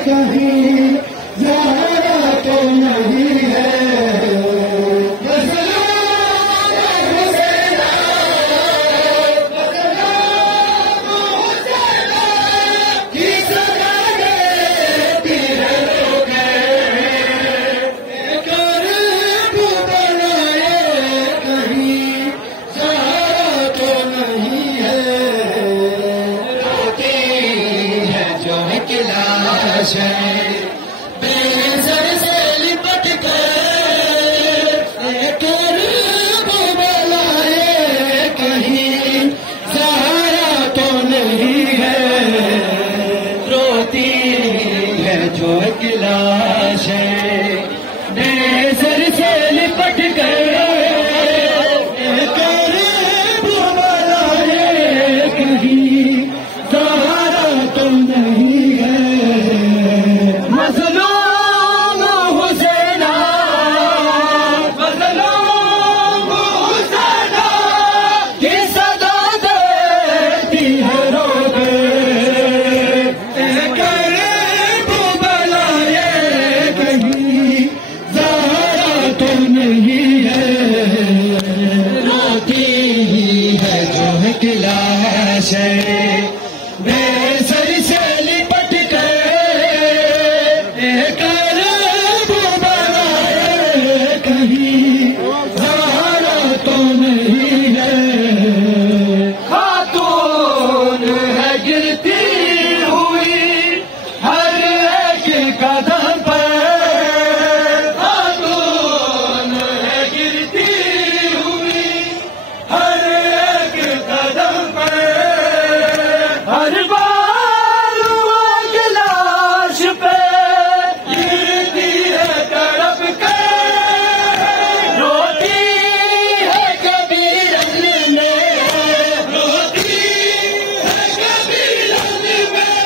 कहीं ज़हरा तो नहीं है। बेसर से लिपट कर बुलाए कहीं सहारा तो नहीं है। रोती है जो एक लाश है बेसर से लिपट कर बुलाए कहीं सहारा तो नहीं है। लाश बेसर से लिपट कर बुलाए कहीं सहारा तो नहीं है। खातून है गिरती हुई हर एक कदम पर। खातून है गिरती हुई हर एक कदम पर। हर बार वो लाश पे गिरती है तड़प कर। रोती है कभी रंग में, रोती है कभी रंग में,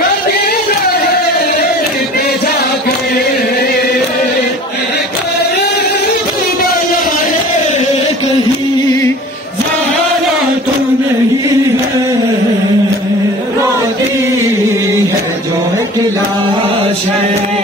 कभी रहते जाके बुलाए कहीं ज़हरा तो नहीं है। रोती है जो एक लाश है